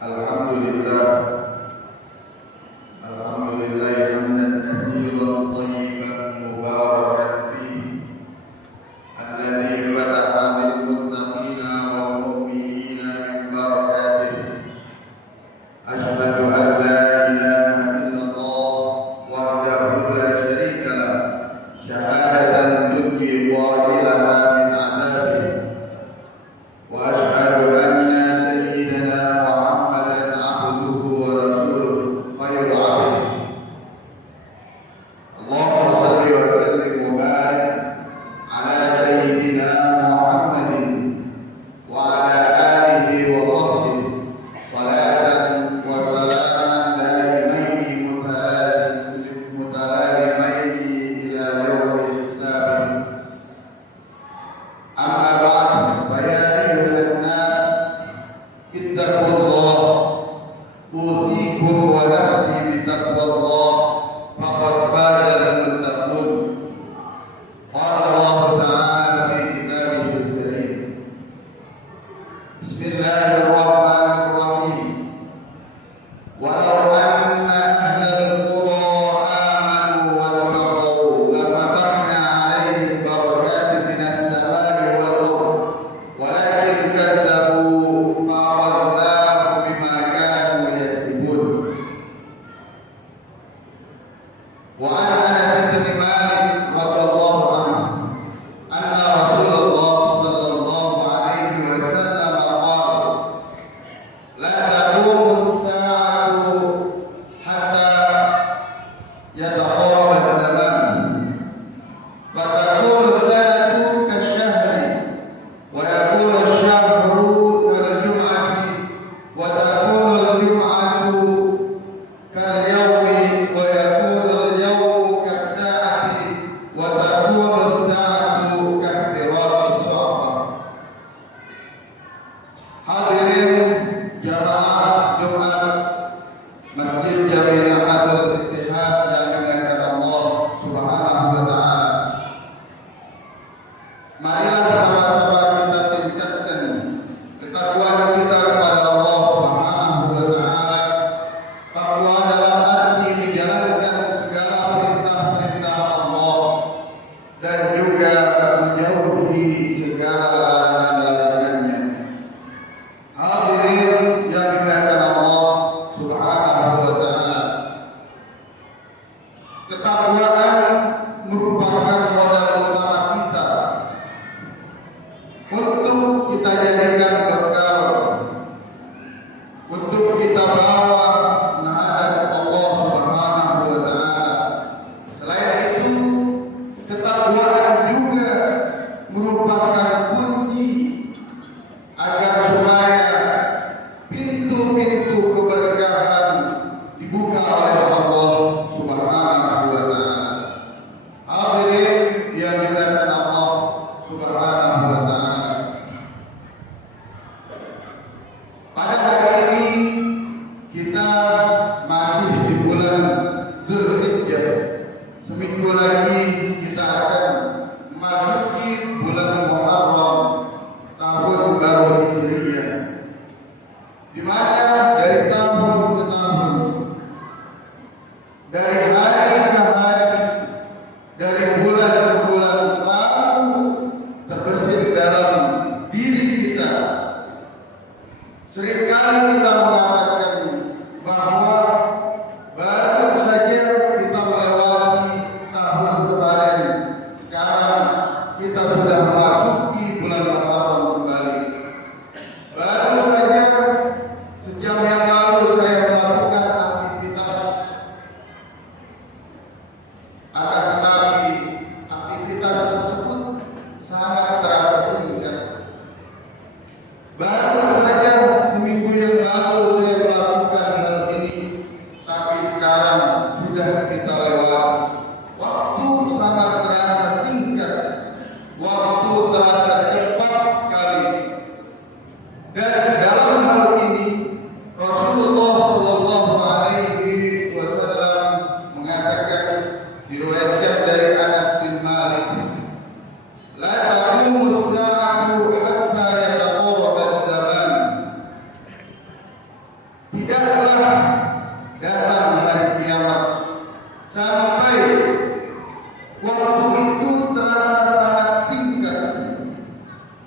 Alhamdulillah, alhamdulillah hamdan katsiran thayyiban mubarakan fihi alladzi fataha lil muttaqina wal mu'minina min barakatihi. Asyhadu an la ilaha illallah wahdahu la syarika lah, syahadatan tunji qailaha min adabihi. Wa asyhadu anna sayyidana Muhammadan abduhu wa rasuluhu khairu 'abdihi. Allahumma shalli wa sallim wa barik ala sayyidina Muhammadin wa ala alihi wa sahbihi salatan wa salaman daimaini mutalalimaini ila yaumil hisab. Amma ba'd, fa ya ayyuhan nas ittaqullah, usikum wa nafsi bitaqwallah, faqad faza al-muttaqun. Qala Allah Ta'ala fi kitabihil karim. Bismillahirrahmanirrahim. Walau anna ahlal qura amanu wattaqaw lafatahna 'alaihim barakatin minas samai wal ardh walakin kadzabu fa'akhadnahum bima kanu yaksibun. Wa an Anas bin Malik radhiyallahu anhu anna Rasulullah sallallahu alaihi wasallam qala la taqumu as-sa'atu hatta yataqarraba az-zaman fa takunu as-sanatu kash-shahri wa yakunu ash-shahru kal-jum'ati wa takunu al-jum'atu kal-yawmi wa yakunu al-yawmu kas-sa'ati wa takunu as-sa'atu ka-ihtiraqi as-sa'fa. Hadirin jamaah Jumat Masjid Jami'atul Ittihad yang dimuliakan Allah Subhanahu wa taala. Marilah sama-sama kita tingkatkan ketakwaan kita kepada Allah Subhanahu wa taala. Takwa dalam arti menjalankan segala perintah-perintah Allah dan juga menjauhi segala larangan-larangannya. Hadirin yang dimuliakan Allah Subhanahu wa taala. Ketakwaan merupakan modal utama kita untuk kita jadikan bekal, untuk kita bawa menghadap Allah Subhanahu wa taala. Selain itu, ketakwaan juga merupakan kunci agar supaya pintu-pintu keberkahan dibuka oleh Allah Subhanahu wa taala. Hadirin yang dimuliakan Allah Subhanahu wa taala. Pada hari ini kita masih di bulan Dzulhijjah. Seminggu lagi kita akan memasuki bulan Muharram, tahun baru Hijriah, di mana dari tahun ke tahun, dari hari ke hari, dari bulan ke bulan selalu terbesit dalam diri kita. Seringkali kita mengatakan bahwa baru saja kita melewati tahun kemarin, sekarang kita sudah memasuki bulan Muharram kembali. Baru saja sejam yang lalu saya melakukan aktivitas, akan tetapi aktivitas tersebut sangat terasa singkat. Baru saja seminggu yang lalu saya tidaklah datang hari kiamat sampai waktu itu terasa sangat singkat.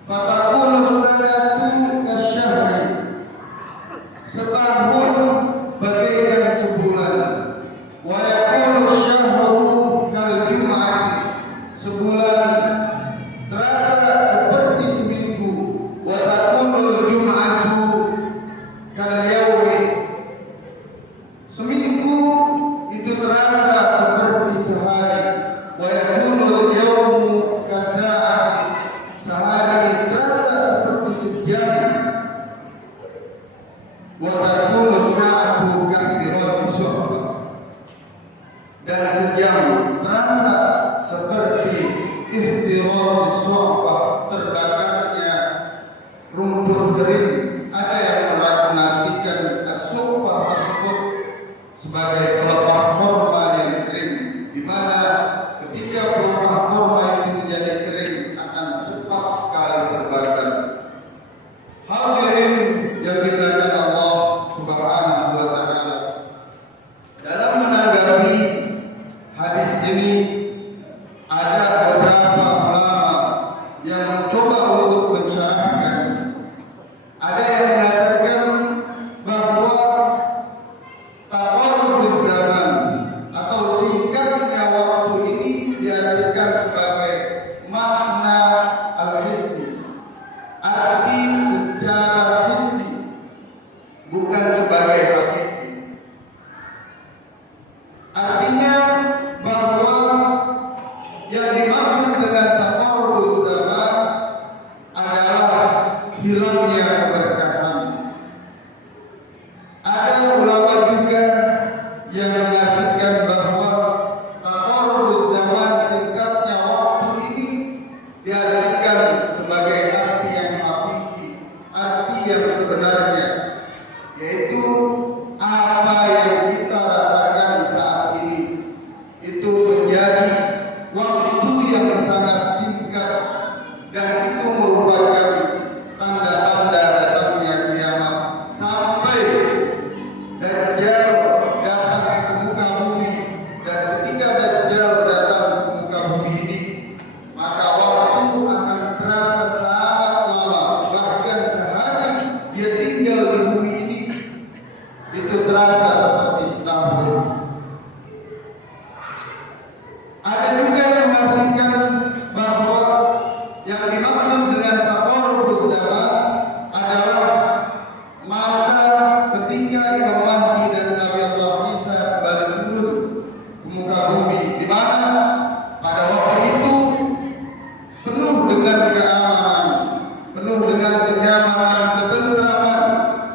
Fatakulu sanatu kasyahri, setahun bagaikan sebulan. Wa yakulu syahru kal jum'ati, sebulan terasa seperti seminggu. Wa takulu jum'atu kal yaumi, seminggu itu terasa seperti sehari. Wa yakulu yaumu kasa'ati, sehari terasa seperti sejam. Wa takulu sa'atu kahdirati syu'fa, dan sejam terasa seperti ihtirati syu'fa, terbakarnya rumput kering. Ada yang menartikan as-syu'fa tersebut sebagai pelepah korma yang kering, di mana ketika pelepah korma itu menjadi kering akan cepat sekali terbakar. Hadirin yang dimuliakan Allah Subhanahu wa taala, dalam menanggapi hadis ini ada beberapa ulama yang mencoba untuk mensyarahkan. Ada yang mengatakan bahwa taqarrubuz zaman atau singkatnya waktu ini diartikan sebagai makna al-hissi, arti secara hissi, bukan sebagai hakiki. Artinya bahwa yang dimaksud dengan taqarrubuz zaman adalah hilangnya keberkahan. Ada ulama juga yang mengartikan bahwa taqarrubuz zaman, singkatnya waktu ini, diartikan sebagai arti yang hakiki, arti yang sebenarnya, yaitu apa yang kita rasakan saat ini itu menjadi waktu yang sangat singkat, dan itu merupakan tanda-tanda datangnya kiamat. Sampai Dajjal datang ke muka bumi, dan ketika Dajjal datang ke muka bumi ini, maka waktu akan terasa sangat lama. Bahkan sehari dia tinggal di bumi ini, itu terasa seperti setahun. Ada juga yang mengartikan bahwa yang dimaksud dengan taqarrubuz zaman adalah masa ketika Imam Mahdi dan Nabi Allah Isa kembali turun ke muka bumi, di mana pada waktu itu penuh dengan keamanan, penuh dengan kenyamanan, ketentraman,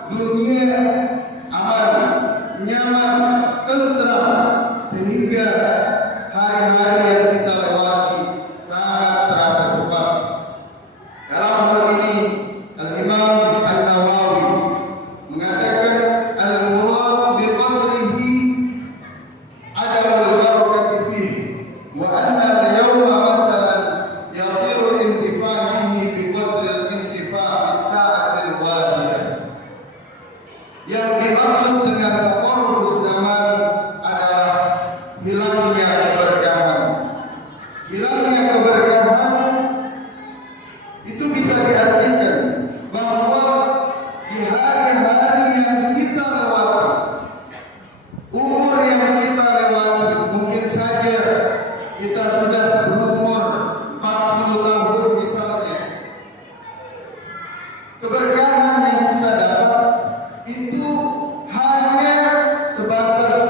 dunia aman, nyaman, tentram, sehingga hari-hari yang kita lewati sangat terasa cepat. Dalam hal ini Al-Imam An-Nawawi mengatakan al-murad bi qasrihi adamul barakati fihi, wa anna al-yawma mathalan yasiru intifa'ihi bi qadri al-intifa' bis-sa'ati al-wahidah. Yang dimaksud dengan taqarrubuz zaman adalah hilangnya keberkahan. Hilangnya keberkahan itu bisa diartikan bahwa di hari-hari yang kita lewati, umur yang kita lewati, mungkin saja kita sudah berumur 40 tahun misalnya, keberkahan yang kita dapat itu hanya sebatas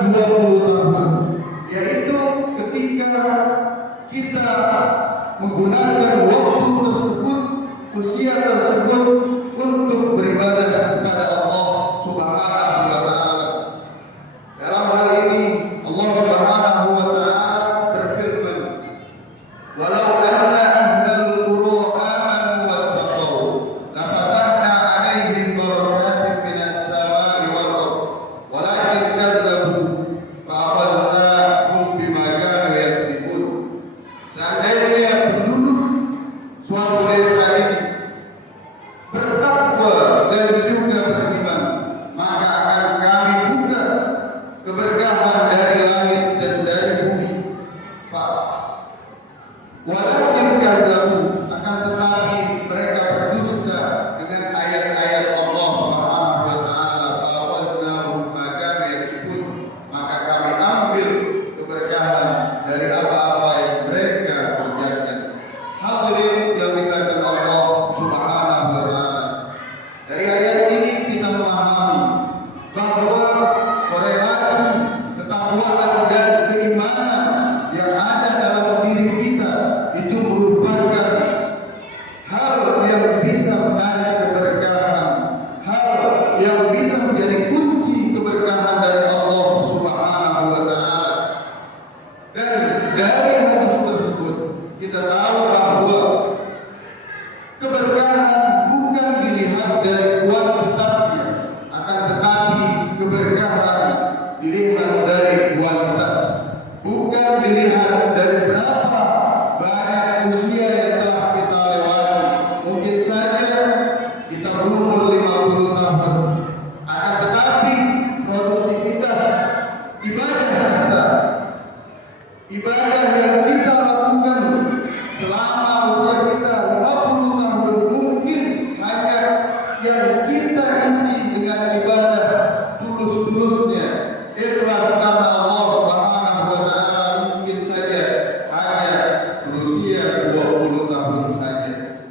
tulusnya, ikhlas karena Allah Subhanahu wa taala, mungkin saja hanya berusia 20 tahun saja.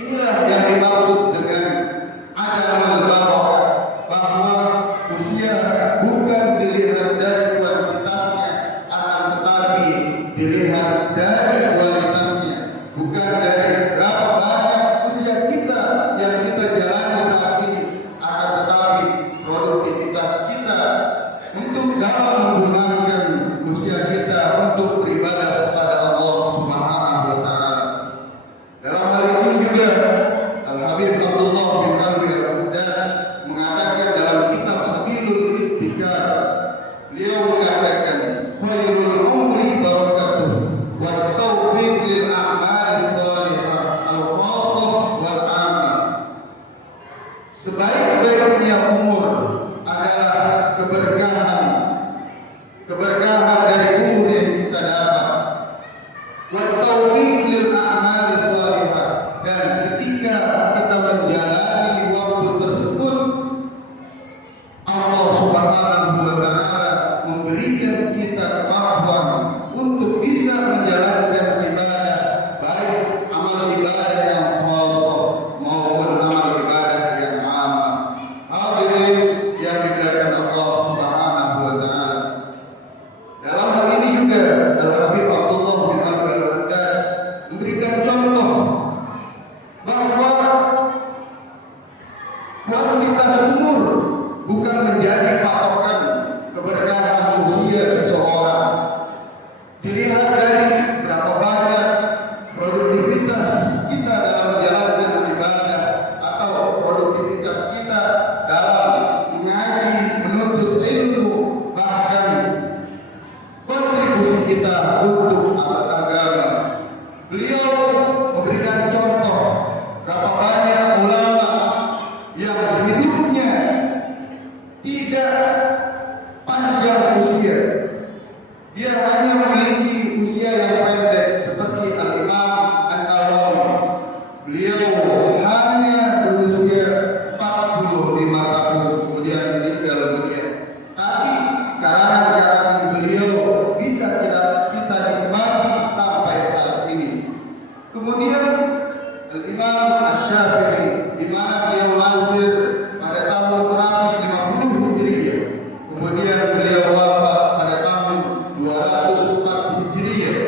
Inilah yang dimaksud dengan adamul barakah, bahwa usia bukan dilihat dari kuantitasnya, akan tetapi dilihat dari kualitasnya, bukan dari berapa banyak usia kita yang kita jalani saat ini, akan tetapi produktivitas kita untuk dalam menggunakan usia kita untuk beribadah kepada Allah Subhanahu wa taala. Dalam hal itu juga Al-Habib Abdullah bin Abi Al-Huddad mengatakan dalam kitab Sabilul Ibtikar, beliau mengatakan khairul umri barakatuh wa taufiq lil a'mal shalihah al-khassah wal 'ammah. Sebaik-baiknya umur adalah keberkahan dari umur yang kita dapat. Wa taufiq lil a'mal shalihah, dan ketika kita menjalani waktu tersebut, Allah Subhanahu wa taala memberikan kita kemampuan untuk bisa menjalankan ibadah, baik amal ibadah yang khusus maupun amal ibadah yang ammah. Hadirin yang dimuliakan Allah Subhanahu wa taala. Dalam hal ini juga Al-Habib Abdullah bin Abi Al-Huddad memberikan contoh bahwa kuantitas umur bukan menjadi patokan keberkahan usia seseorang. Dilihat dari berapa banyak produktivitas kita dalam menjalankan ibadah, atau produktivitas kita dalam mengaji, menuntut ilmu, bahkan kontribusi kita untuk agama. Beliau memberikan contoh berapa banyak ulama yang hidupnya tidak panjang usia, dia hanya memiliki usia yang pendek, seperti Al-Imam An-Nawawi. Beliau hanya berusia 45 tahun kemudian meninggal dunia. Tapi karangan-karangan beliau bisa kita nikmati sampai saat ini. Kemudian Al-Imam Asy-Syafi'i, di mana beliau lahir pada tahun 150 Hijriah, kemudian beliau wafat pada tahun 204 Hijriah.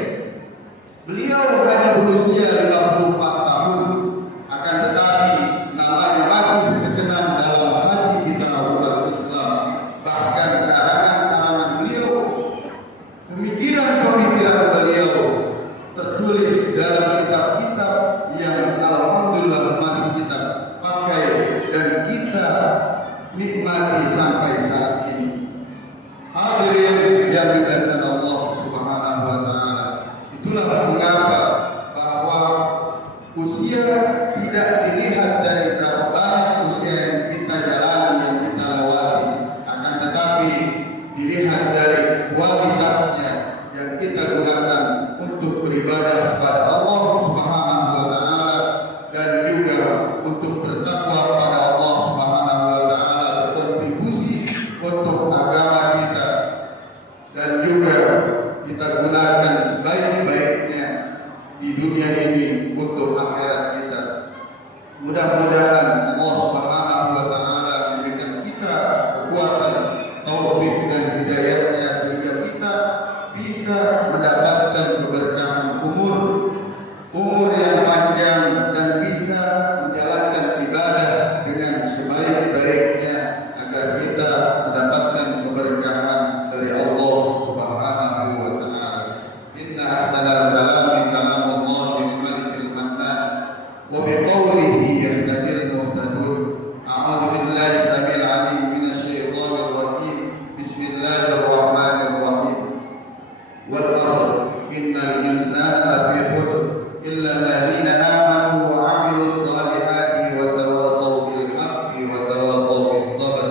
Beliau hanya berusia 54 tahun, akan tetapi namanya masih terkenal dalam hati kita umat Islam. Bahkan karangan-karangan beliau, pemikiran-pemikiran beliau tertulis dalam kitab-kitab yang alhamdulillah masih kita pakai dan kita nikmati sampai saat ini. Hadirin yang dimuliakan Allah Subhanahu wa taala, itulah mengapa bahwa usia tidak dilihat dari berapa banyak usia yang kita jalani, yang kita lewati, akan tetapi dilihat dari kualitasnya yang kita gunakan untuk beribadah kepada Allah Subhanahu wa taala, dan juga untuk bertakwa kepada Allah Subhanahu wa taala, berkontribusi untuk agama kita, dan juga kita gunakan sebaik-baiknya di dunia ini untuk akhirat kita. Mudah-mudahan Allah Subhanahu wa taala memberikan kita kekuatan, taufik dan hidayahnya, sehingga kita bisa mendapatkan keberkahan umur yang panjang, dan bisa menjalankan ibadah dengan sebaik-baiknya, agar kita mendapatkan keberkahan dari Allah Subhanahu wa taala. Inna ahsanal kalami kalamullahi malikil mannan, wa biqawlihi yahtadil muhtadun. A'udzu billahi samil alim minasy syaithanir rajim. Bismillahirrahmanirrahim. Wal 'ashr innal insana lafi khusr illa alladziina aamanu wa 'amilus shalihati wa tawassaw bil haqqi wa tawassaw bis sabr.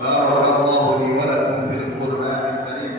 Barakallahu li wa lakum fil Qur'anil karim.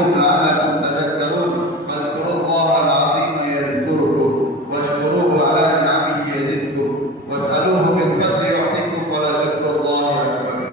anfusikum la'allakum tadhakkarun.